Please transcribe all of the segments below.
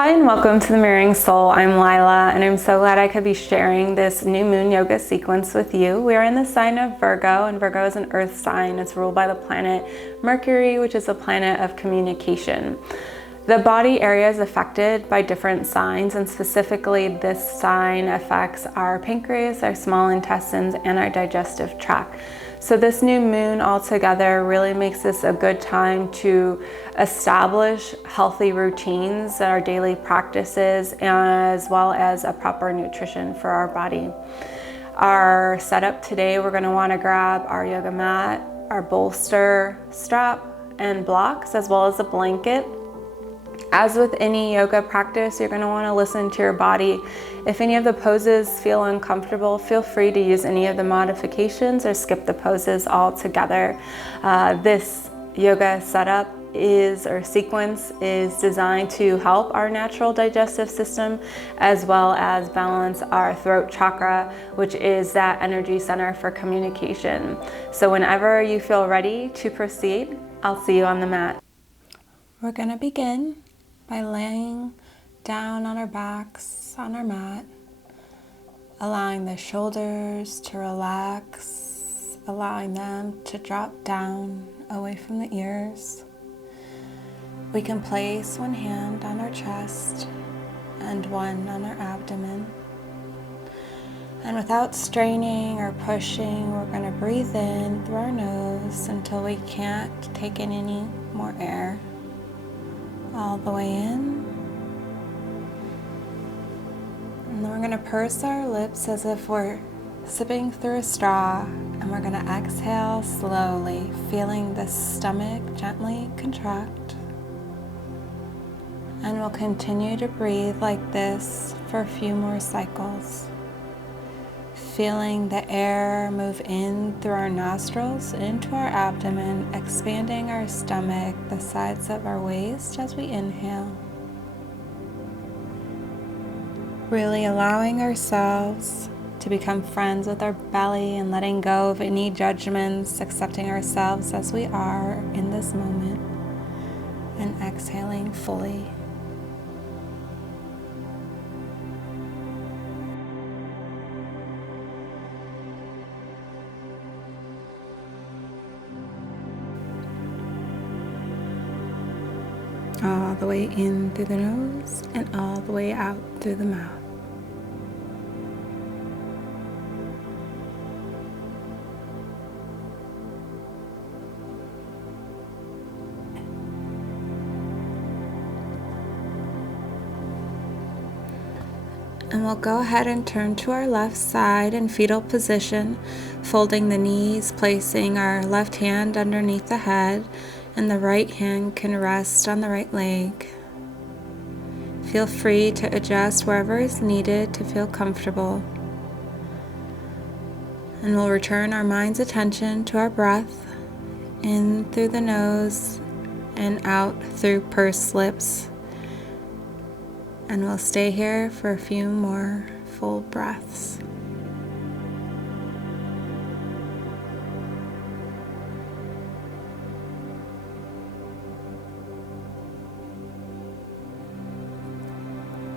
Hi and welcome to the Mirroring Soul. I'm Lilah and I'm so glad I could be sharing this new moon yoga sequence with you. We are in the sign of Virgo, and Virgo is an earth sign. It's ruled by the planet Mercury, which is a planet of communication. The body area is affected by different signs, and specifically this sign affects our pancreas, our small intestines, and our digestive tract. So this new moon altogether really makes this a good time to establish healthy routines, our daily practices, as well as a proper nutrition for our body. Our setup today, we're going to want to grab our yoga mat, our bolster, strap, and blocks, as well as a blanket. As with any yoga practice, you're going to want to listen to your body. If any of the poses feel uncomfortable, feel free to use any of the modifications or skip the poses altogether. This yoga setup sequence is designed to help our natural digestive system, as well as balance our throat chakra, which is that energy center for communication. So whenever you feel ready to proceed, I'll see you on the mat. We're going to begin by laying down on our backs on our mat, allowing the shoulders to relax, allowing them to drop down away from the ears. We can place one hand on our chest and one on our abdomen. And without straining or pushing, we're going to breathe in through our nose until we can't take in any more air. All the way in. And then we're going to purse our lips as if we're sipping through a straw, and we're going to exhale slowly, feeling the stomach gently contract. And we'll continue to breathe like this for a few more cycles, feeling the air move in through our nostrils into our abdomen, expanding our stomach, the sides of our waist as we inhale. Really allowing ourselves to become friends with our belly and letting go of any judgments, accepting ourselves as we are in this moment, and exhaling fully. All the way in through the nose and all the way out through the mouth. And we'll go ahead and turn to our left side in fetal position, folding the knees, placing our left hand underneath the head, and the right hand can rest on the right leg. Feel free to adjust wherever is needed to feel comfortable. And we'll return our mind's attention to our breath, in through the nose and out through pursed lips. And we'll stay here for a few more full breaths.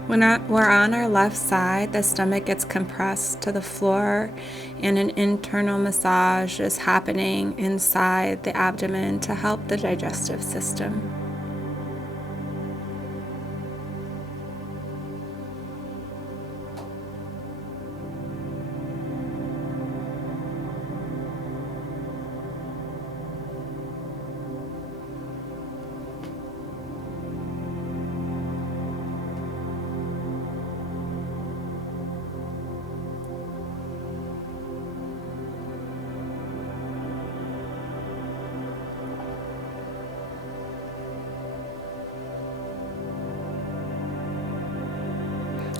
When we're on our left side, the stomach gets compressed to the floor, and an internal massage is happening inside the abdomen to help the digestive system.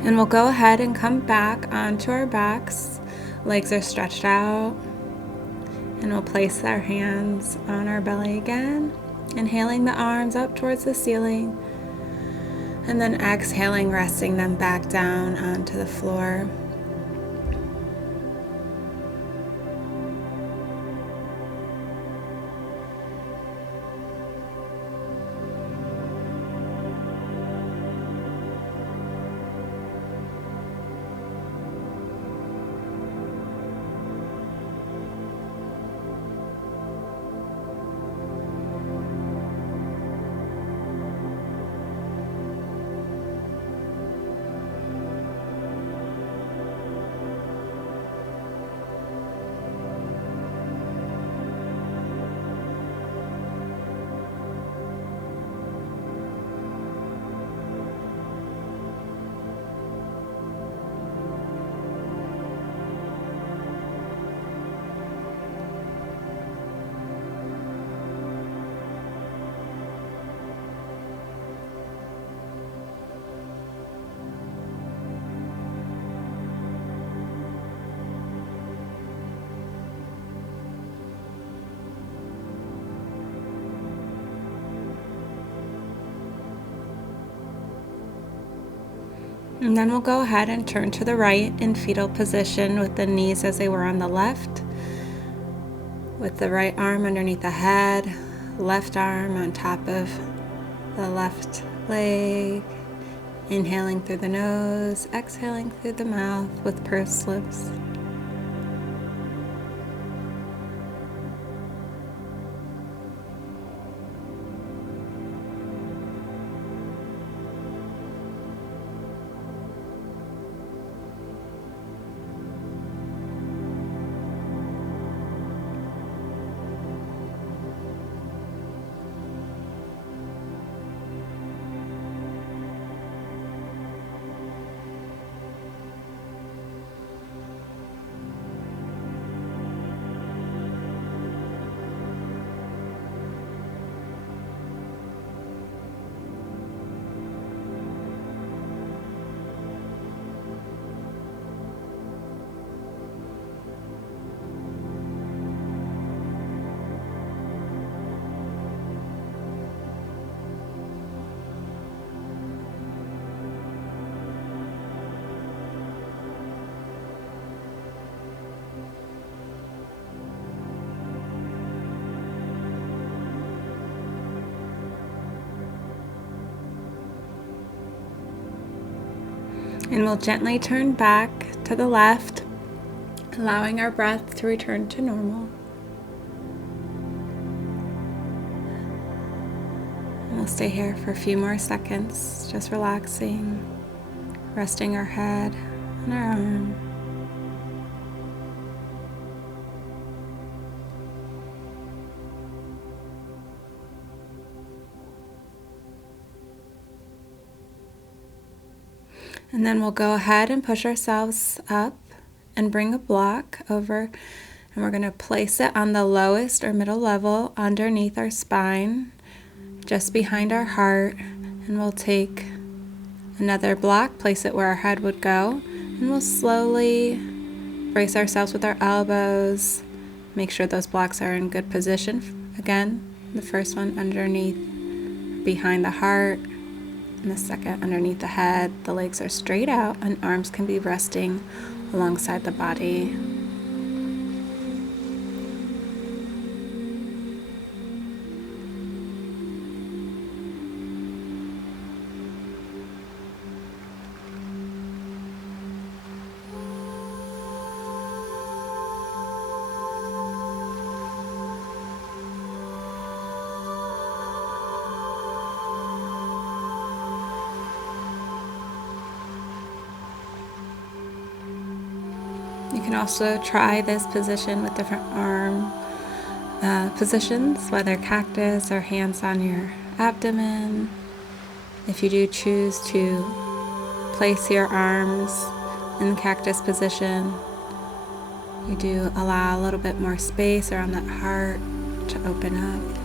And we'll go ahead and come back onto our backs. Legs are stretched out. And we'll place our hands on our belly again. Inhaling the arms up towards the ceiling. And then exhaling, resting them back down onto the floor. And then we'll go ahead and turn to the right in fetal position with the knees as they were on the left, with the right arm underneath the head, left arm on top of the left leg, inhaling through the nose, exhaling through the mouth with pursed lips. And we'll gently turn back to the left, allowing our breath to return to normal. And we'll stay here for a few more seconds, just relaxing, resting our head on our arm. And then we'll go ahead and push ourselves up and bring a block over, and we're going to place it on the lowest or middle level underneath our spine, just behind our heart. And we'll take another block, place it where our head would go, and we'll slowly brace ourselves with our elbows. Make sure those blocks are in good position. Again, the first one underneath, behind the heart, and the second underneath the head. The legs are straight out and arms can be resting alongside the body. You can also try this position with different arm positions, whether cactus or hands on your abdomen. If you do choose to place your arms in the cactus position, you do allow a little bit more space around that heart to open up.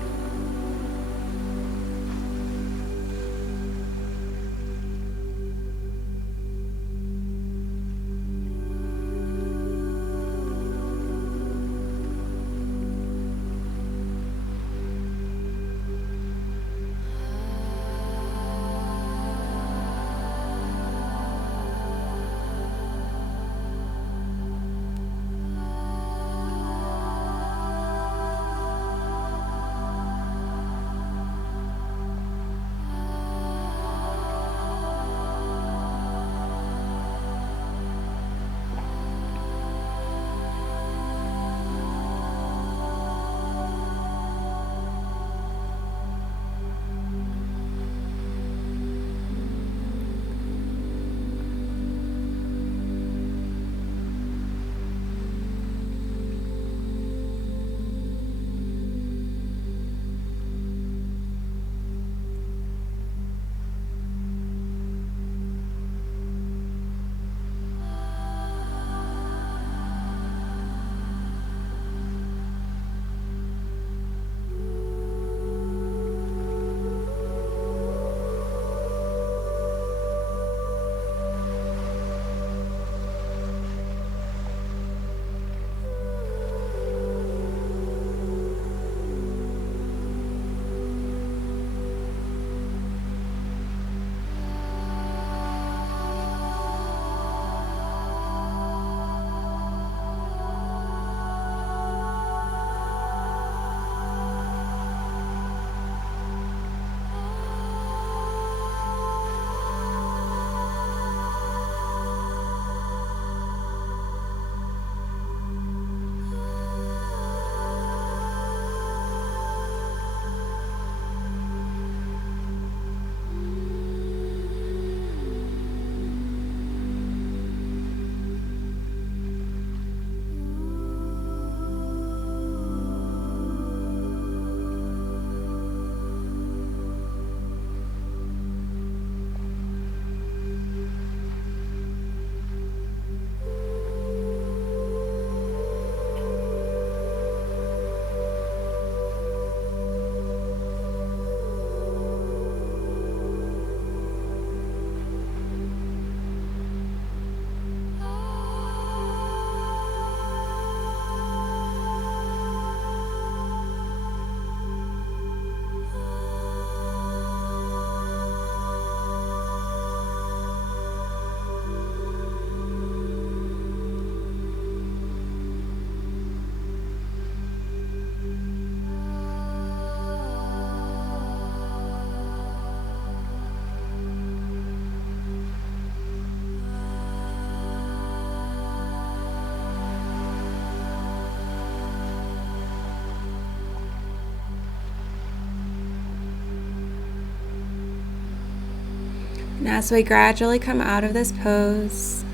And as we gradually come out of this pose,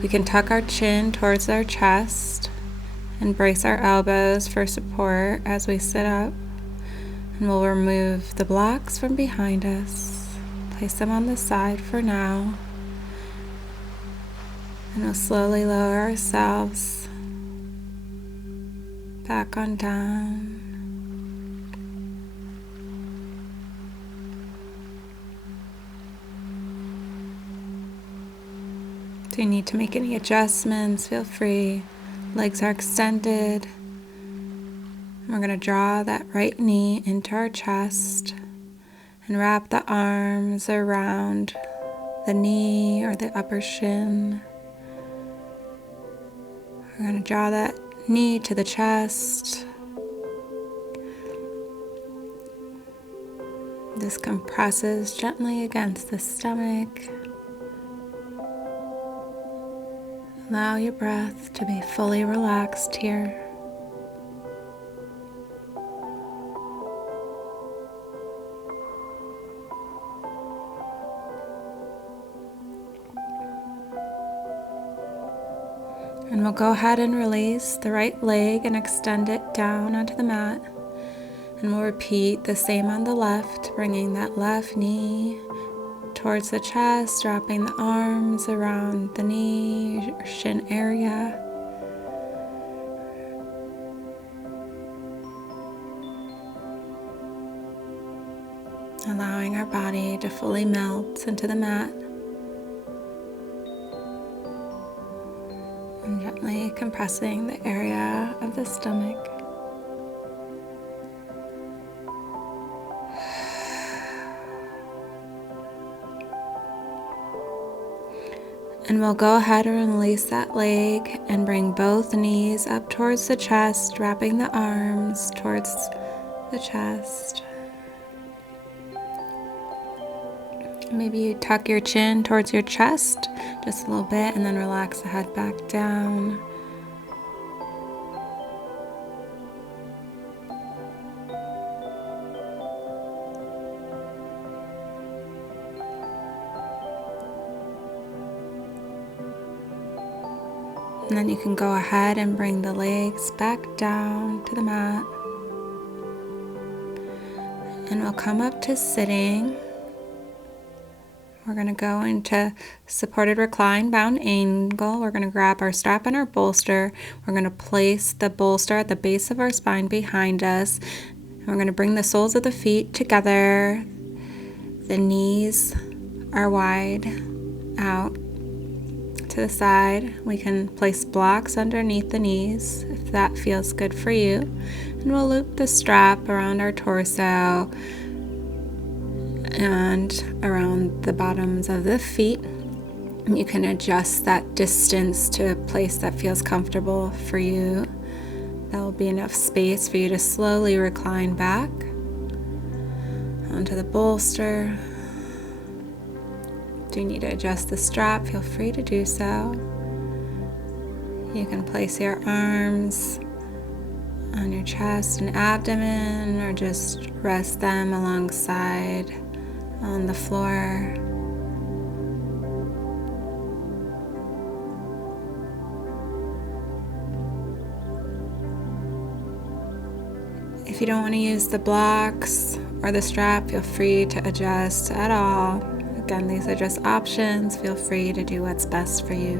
we can tuck our chin towards our chest and brace our elbows for support as we sit up. And we'll remove the blocks from behind us, place them on the side for now, and we'll slowly lower ourselves back on down. If you need to make any adjustments, feel free. Legs are extended. We're going to draw that right knee into our chest and wrap the arms around the knee or the upper shin. We're going to draw that knee to the chest. This compresses gently against the stomach. Allow your breath to be fully relaxed here. And we'll go ahead and release the right leg and extend it down onto the mat. And we'll repeat the same on the left, bringing that left knee towards the chest, wrapping the arms around the knee or shin area. Allowing our body to fully melt into the mat. And gently compressing the area of the stomach. And we'll go ahead and release that leg and bring both knees up towards the chest, wrapping the arms towards the chest. Maybe you tuck your chin towards your chest just a little bit and then relax the head back down. And then you can go ahead and bring the legs back down to the mat. And we'll come up to sitting. We're going to go into supported recline bound angle. We're going to grab our strap and our bolster. We're going to place the bolster at the base of our spine behind us. And we're going to bring the soles of the feet together. The knees are wide out to the side. We can place blocks underneath the knees if that feels good for you. And we'll loop the strap around our torso and around the bottoms of the feet. And you can adjust that distance to a place that feels comfortable for you. That will be enough space for you to slowly recline back onto the bolster. Do you need to adjust the strap? Feel free to do so. You can place your arms on your chest and abdomen, or just rest them alongside on the floor. If you don't want to use the blocks or the strap, feel free to adjust at all. Again, these are just options. Feel free to do what's best for you.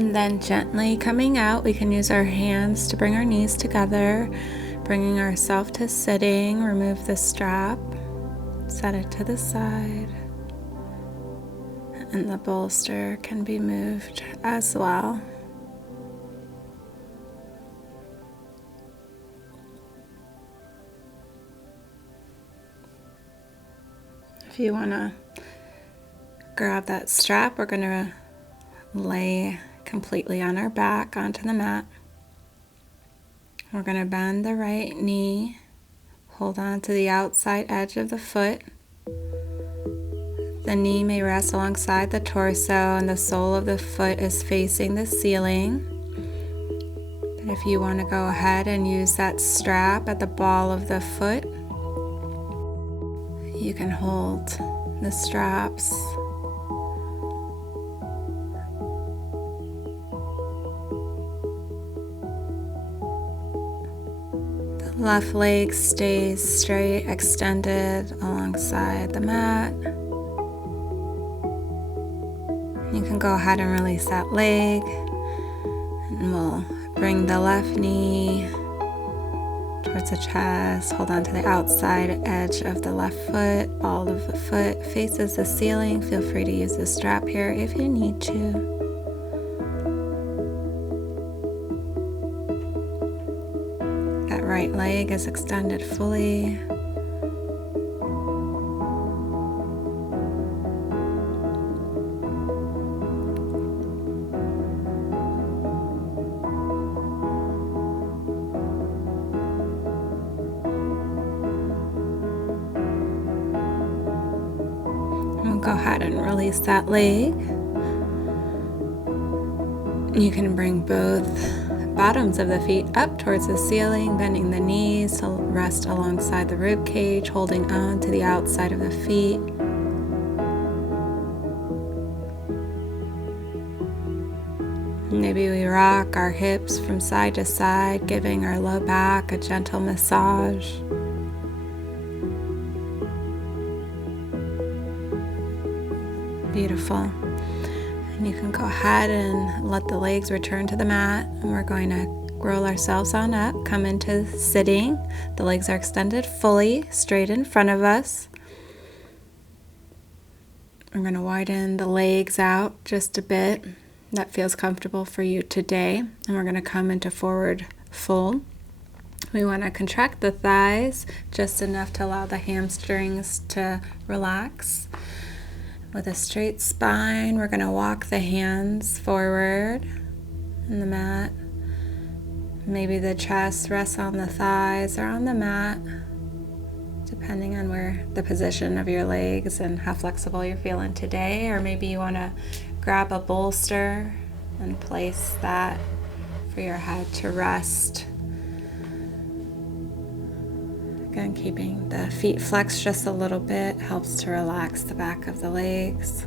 And then gently coming out, we can use our hands to bring our knees together, bringing ourselves to sitting. Remove the strap, set it to the side, and the bolster can be moved as well. If you want to grab that strap, we're going to lay completely on our back onto the mat. We're going to bend the right knee, hold on to the outside edge of the foot. The knee may rest alongside the torso and the sole of the foot is facing the ceiling. But if you want to go ahead and use that strap at the ball of the foot, you can hold the straps. The left leg stays straight, extended alongside the mat. You can go ahead and release that leg, and we'll bring the left knee towards the chest. Hold on to the outside edge of the left foot. Ball of the foot faces the ceiling. Feel free to use the strap here if you need to. That right leg is extended fully. Go ahead and release that leg. You can bring both bottoms of the feet up towards the ceiling, bending the knees to rest alongside the rib cage, holding on to the outside of the feet. Maybe we rock our hips from side to side, giving our low back a gentle massage. Beautiful. And you can go ahead and let the legs return to the mat. And we're going to roll ourselves on up, come into sitting. The legs are extended fully, straight in front of us. We're going to widen the legs out just a bit. That feels comfortable for you today. And we're going to come into forward fold. We want to contract the thighs just enough to allow the hamstrings to relax. With a straight spine, we're going to walk the hands forward in the mat. Maybe the chest rests on the thighs or on the mat, depending on where the position of your legs and how flexible you're feeling today. Or maybe you want to grab a bolster and place that for your head to rest. Again, keeping the feet flexed just a little bit helps to relax the back of the legs.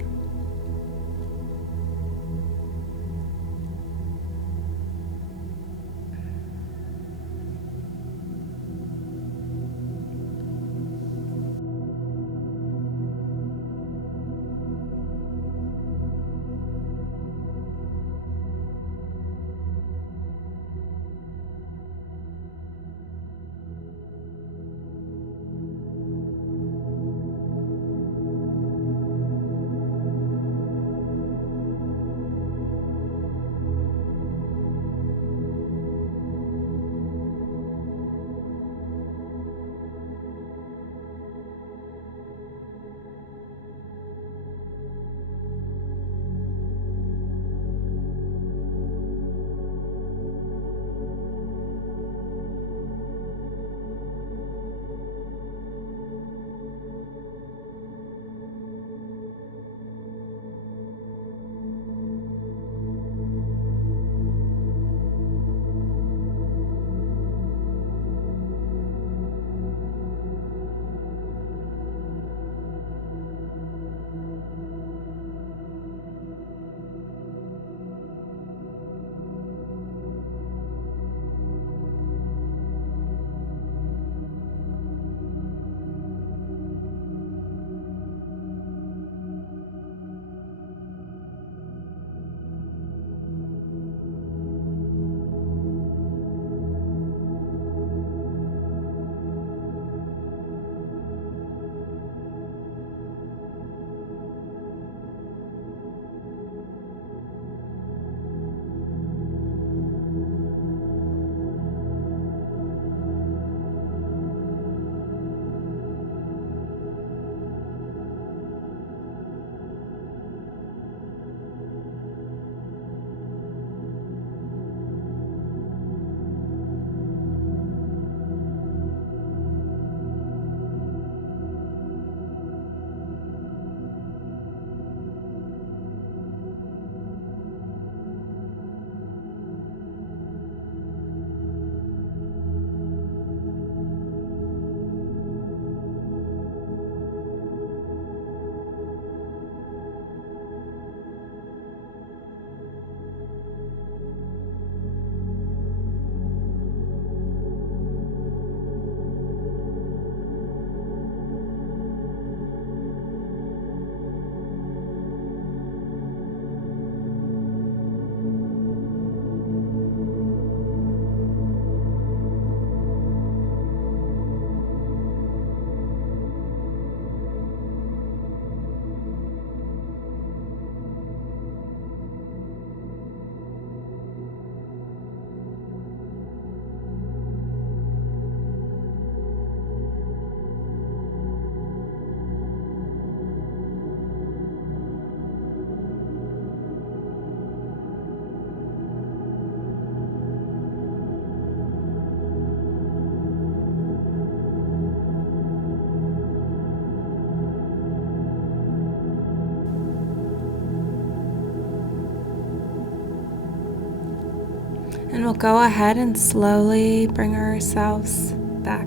And we'll go ahead and slowly bring ourselves back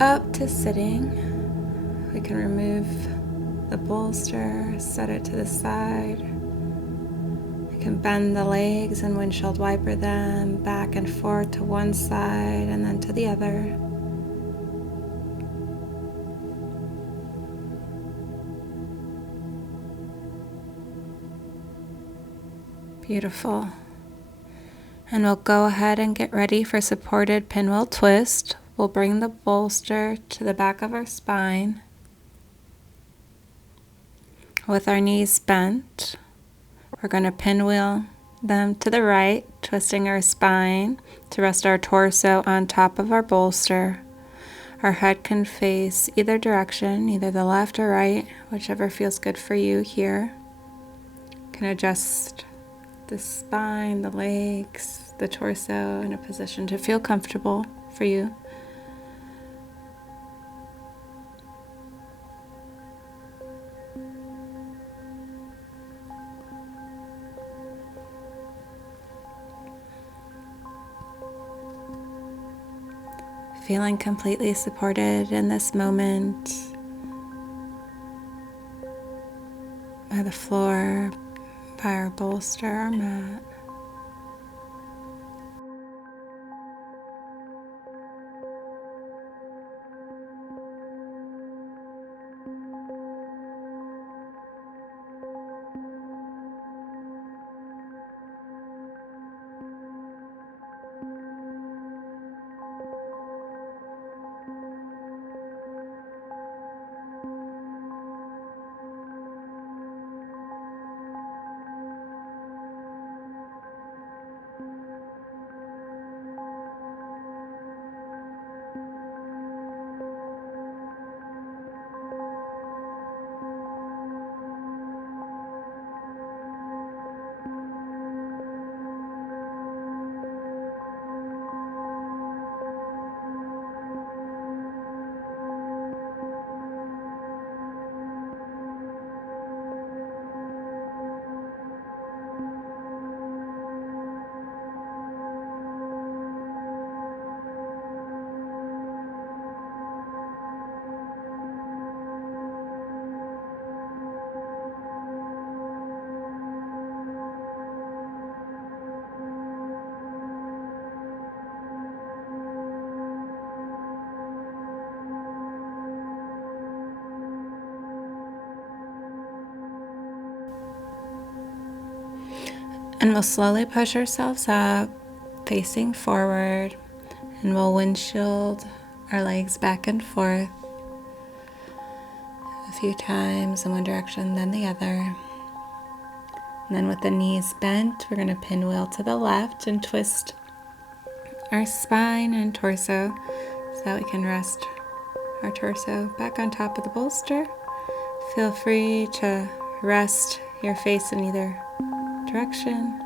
up to sitting. We can remove the bolster, set it to the side. We can bend the legs and windshield wiper them back and forth to one side and then to the other. Beautiful. And we'll go ahead and get ready for supported pinwheel twist. We'll bring the bolster to the back of our spine with our knees bent. We're going to pinwheel them to the right, twisting our spine to rest our torso on top of our bolster. Our head can face either direction, either the left or right, whichever feels good for you here. You can adjust the spine, the legs, the torso in a position to feel comfortable for you. Feeling completely supported in this moment by the floor, by our bolster, our mat. And we'll slowly push ourselves up, facing forward, and we'll windshield our legs back and forth a few times in one direction, then the other. And then with the knees bent, we're going to pinwheel to the left and twist our spine and torso so that we can rest our torso back on top of the bolster. Feel free to rest your face in either direction.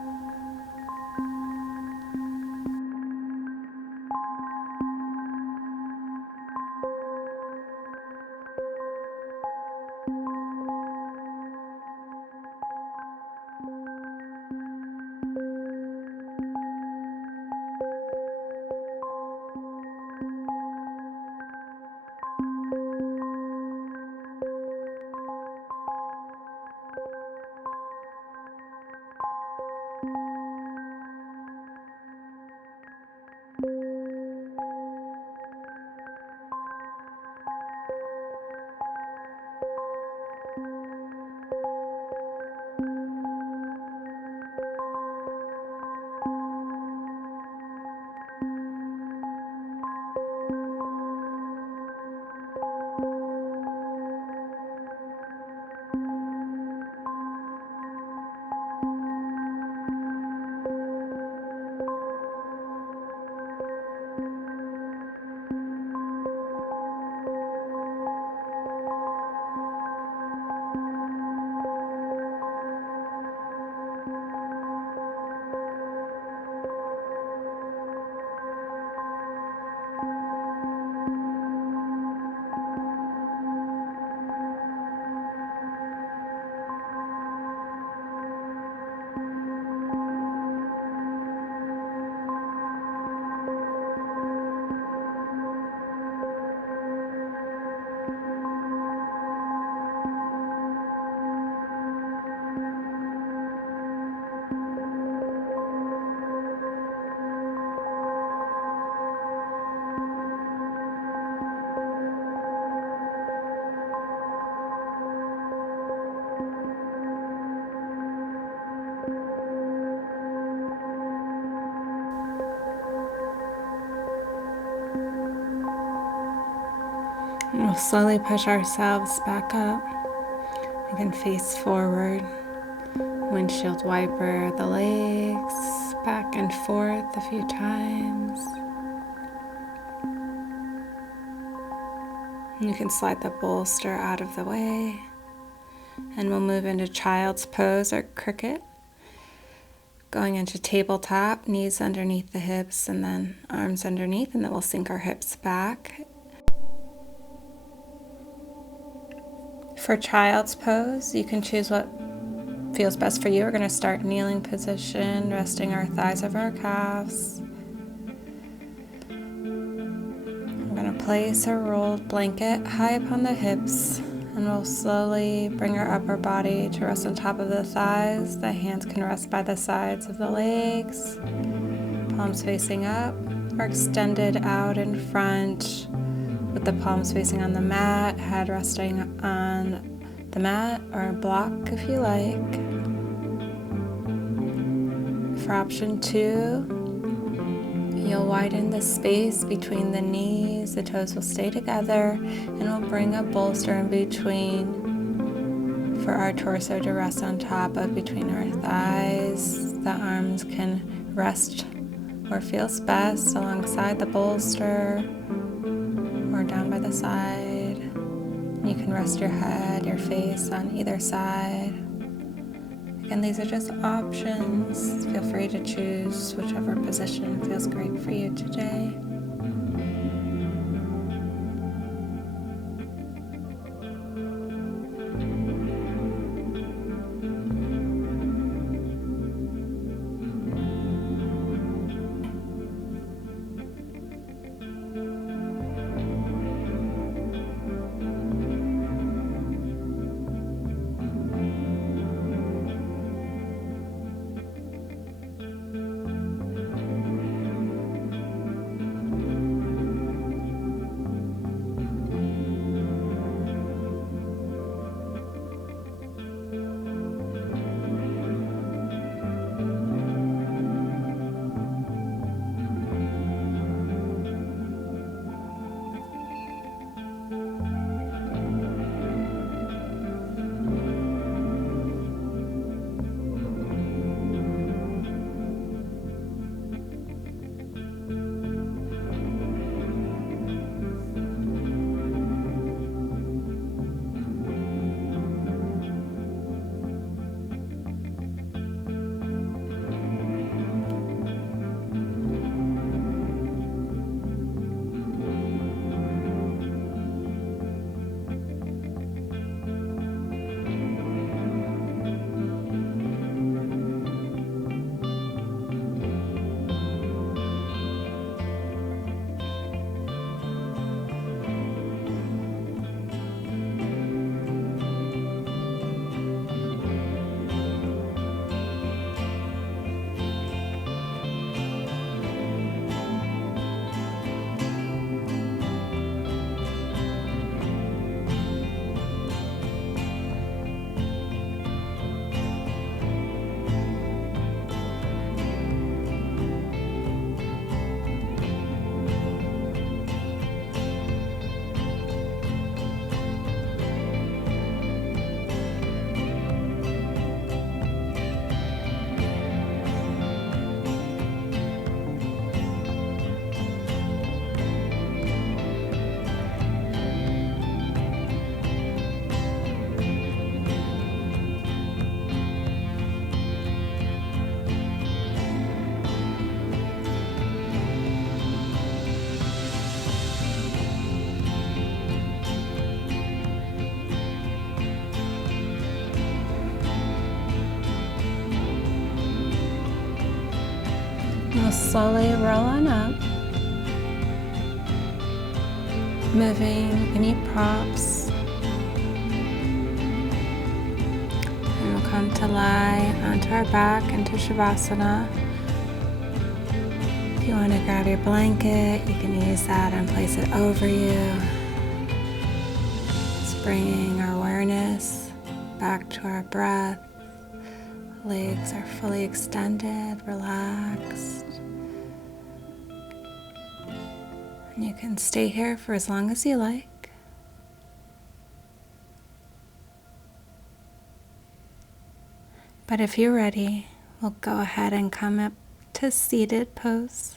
slowly push ourselves back up. We can face forward, windshield wiper the legs back and forth a few times. You can slide the bolster out of the way, and we'll move into child's pose or cricket. Going into tabletop, knees underneath the hips and then arms underneath, and then we'll sink our hips back. For child's pose, you can choose what feels best for you. We're going to start kneeling position, resting our thighs over our calves. We're going to place a rolled blanket high upon the hips, and we'll slowly bring our upper body to rest on top of the thighs. The hands can rest by the sides of the legs, palms facing up or extended out in front with the palms facing on the mat, head resting on the mat or a block if you like. For option 2, you'll widen the space between the knees, the toes will stay together, and we'll bring a bolster in between for our torso to rest on top of between our thighs. The arms can rest where feels best alongside the bolster or down by the side. You can rest your head, your face on either side. Again, these are just options. Feel free to choose whichever position feels great for you today. We'll slowly roll on up, moving any props, and we'll come to lie onto our back into Savasana. If you want to grab your blanket, you can use that and place it over you. Just bringing our awareness back to our breath. Legs are fully extended, relaxed. And you can stay here for as long as you like. But if you're ready, we'll go ahead and come up to seated pose.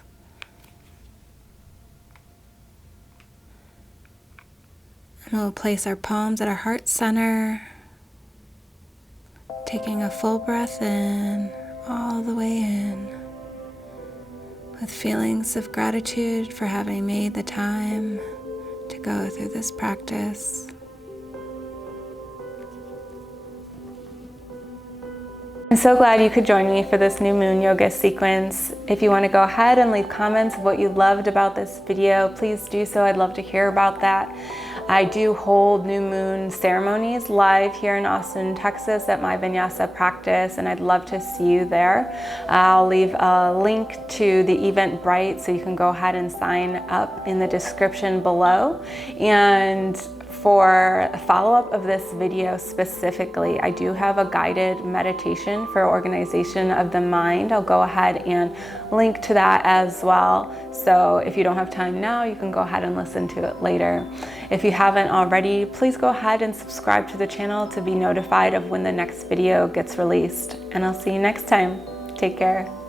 And we'll place our palms at our heart center, taking a full breath in, all the way in, with feelings of gratitude for having made the time to go through this practice. I'm so glad you could join me for this new moon yoga sequence. If you want to go ahead and leave comments of what you loved about this video, please do so. I'd love to hear about that. I do hold new moon ceremonies live here in Austin, Texas at my vinyasa practice, and I'd love to see you there. I'll leave a link to the Eventbrite so you can go ahead and sign up in the description below. And for a follow-up of this video specifically, I do have a guided meditation for organization of the mind. I'll go ahead and link to that as well. So if you don't have time now, you can go ahead and listen to it later. If you haven't already, please go ahead and subscribe to the channel to be notified of when the next video gets released. And I'll see you next time. Take care.